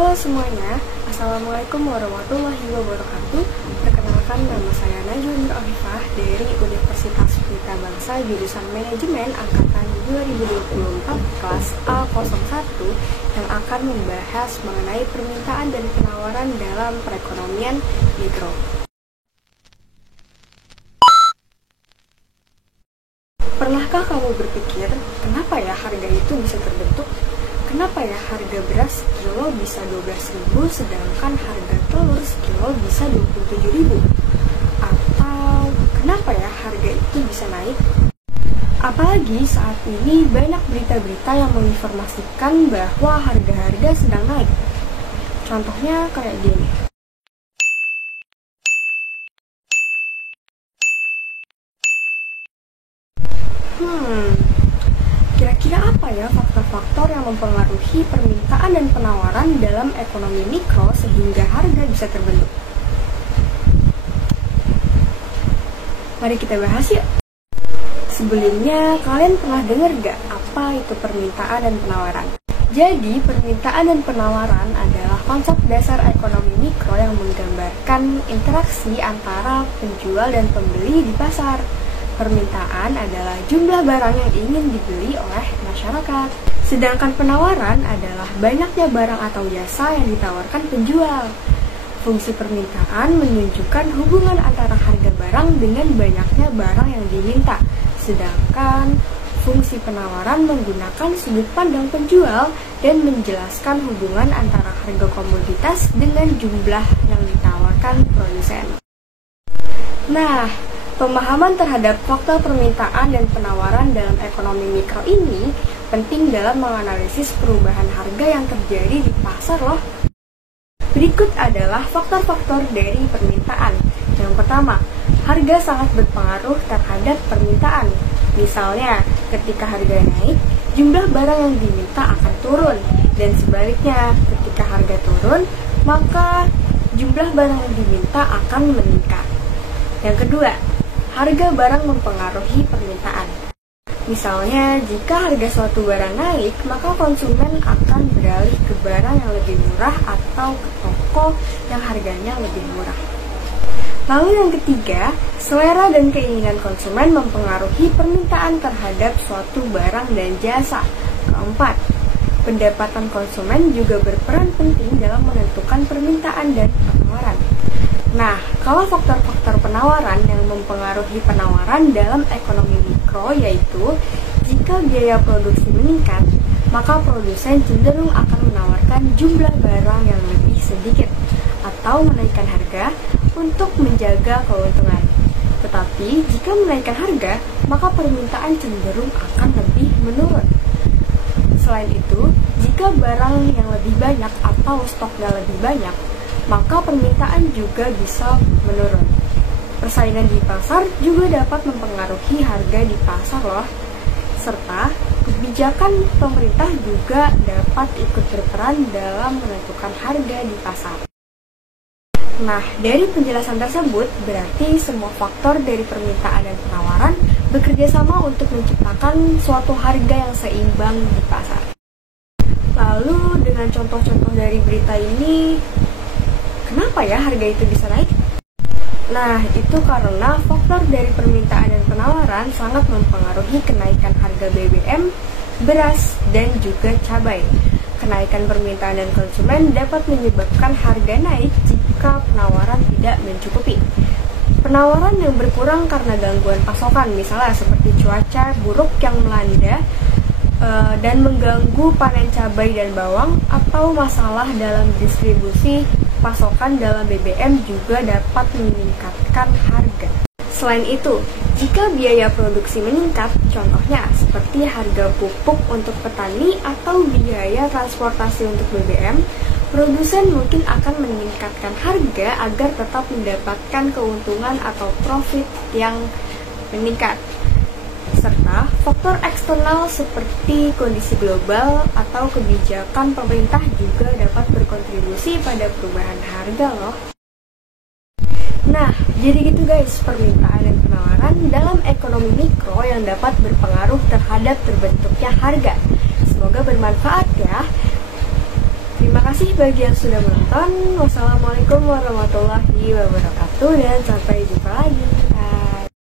Halo semuanya, Assalamualaikum warahmatullahi wabarakatuh. Perkenalkan, nama saya Najwa Nur Afifah dari Universitas Pelita Bangsa jurusan Manajemen Angkatan 2024 kelas A01 yang akan membahas mengenai permintaan dan penawaran dalam perekonomian mikro. Pernahkah kamu berpikir, kenapa ya harga itu bisa terbentuk? Kenapa ya harga beras sekilo bisa 12.000 sedangkan harga telur sekilo bisa 27.000? Atau kenapa ya harga itu bisa naik? Apalagi saat ini banyak berita-berita yang menginformasikan bahwa harga-harga sedang naik. Contohnya kayak gini. Kira-kira apa ya faktor-faktor yang mempengaruhi permintaan dan penawaran dalam ekonomi mikro sehingga harga bisa terbentuk? Mari kita bahas yuk. Sebelumnya, kalian pernah dengar gak apa itu permintaan dan penawaran? Jadi, permintaan dan penawaran adalah konsep dasar ekonomi mikro yang menggambarkan interaksi antara penjual dan pembeli di pasar. Permintaan adalah jumlah barang yang ingin dibeli oleh masyarakat. Sedangkan penawaran adalah banyaknya barang atau jasa yang ditawarkan penjual. Fungsi permintaan menunjukkan hubungan antara harga barang dengan banyaknya barang yang diminta. Sedangkan fungsi penawaran menggunakan sudut pandang penjual dan menjelaskan hubungan antara harga komoditas dengan jumlah yang ditawarkan produsen. Nah, pemahaman terhadap faktor permintaan dan penawaran dalam ekonomi mikro ini penting dalam menganalisis perubahan harga yang terjadi di pasar loh. Berikut adalah faktor-faktor dari permintaan. Yang pertama, harga sangat berpengaruh terhadap permintaan. Misalnya, ketika harga naik, jumlah barang yang diminta akan turun. Dan sebaliknya, ketika harga turun, maka jumlah barang yang diminta akan meningkat. Yang kedua, harga barang mempengaruhi permintaan. Misalnya, jika harga suatu barang naik, maka konsumen akan beralih ke barang yang lebih murah atau ke toko yang harganya lebih murah. Lalu yang ketiga, selera dan keinginan konsumen mempengaruhi permintaan terhadap suatu barang dan jasa. Keempat, pendapatan konsumen juga berperan penting dalam menentukan permintaan dan penawaran. Nah, kalau faktor-faktor penawaran yang mempengaruhi penawaran dalam ekonomi mikro yaitu jika biaya produksi meningkat, maka produsen cenderung akan menawarkan jumlah barang yang lebih sedikit atau menaikkan harga untuk menjaga keuntungan. Tetapi, jika menaikkan harga, maka permintaan cenderung akan lebih menurun. Selain itu, jika barang yang lebih banyak atau stoknya lebih banyak, maka permintaan juga bisa menurun. Persaingan di pasar juga dapat mempengaruhi harga di pasar loh. Serta kebijakan pemerintah juga dapat ikut berperan dalam menentukan harga di pasar. Nah, dari penjelasan tersebut, berarti semua faktor dari permintaan dan penawaran bekerja sama untuk menciptakan suatu harga yang seimbang di pasar. Lalu, dengan contoh-contoh dari berita ini, kenapa ya harga itu bisa naik? Nah, itu karena faktor dari permintaan dan penawaran sangat mempengaruhi kenaikan harga BBM, beras, dan juga cabai. Kenaikan permintaan dan konsumen dapat menyebabkan harga naik jika penawaran tidak mencukupi. Penawaran yang berkurang karena gangguan pasokan, misalnya seperti cuaca buruk yang melanda dan mengganggu panen cabai dan bawang, atau masalah dalam distribusi pasokan dalam BBM juga dapat meningkatkan harga. Selain itu, jika biaya produksi meningkat, contohnya seperti harga pupuk untuk petani atau biaya transportasi untuk BBM, produsen mungkin akan meningkatkan harga agar tetap mendapatkan keuntungan atau profit yang meningkat. Serta faktor eksternal seperti kondisi global atau kebijakan pemerintah juga dapat berkontribusi pada perubahan harga loh. Nah, jadi gitu guys, permintaan dan penawaran dalam ekonomi mikro yang dapat berpengaruh terhadap terbentuknya harga. Semoga bermanfaat ya. Terima kasih. kasih bagi yang sudah menonton. Wassalamualaikum warahmatullahi wabarakatuh dan sampai jumpa lagi.